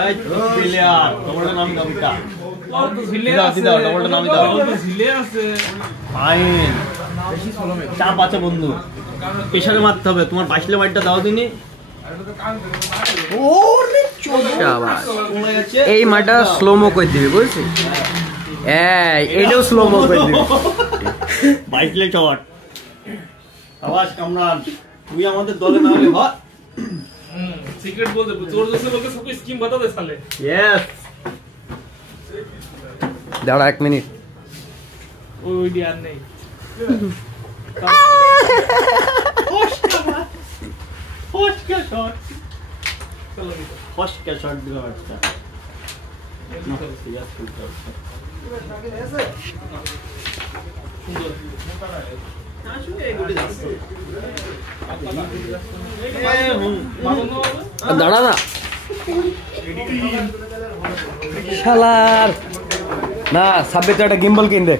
এই প্লেয়ার তোমার নাম গাবিটা কত ঝিলে আছে তোমার নাম দাও কত ঝিলে আছে ফাইন বেশি সলমে চাপ আছে বন্ধু প্রেসারে মারতে হবে তোমার বাইশলে মাইটটা দাও দিনি ওরে শাবাশ এই মাটা স্লোমো করে দিবি বুঝছিস এই এটাও স্লোমো করে দিবি বাইশলে শট আওয়াজ কামরান তুই আমাদের দলে না হলে হয় सीक्रेट बोल दे जोर जोर से बोल के सबको स्कीम बता दे साले यस दाड़ा 1 मिनट ओ यार नहीं होश क्या शॉट चलो होश क्या शॉट दिया अच्छा यस ऐसे দাঁড়া না শালার না সাব্বির একটা গিম্বল কিনবে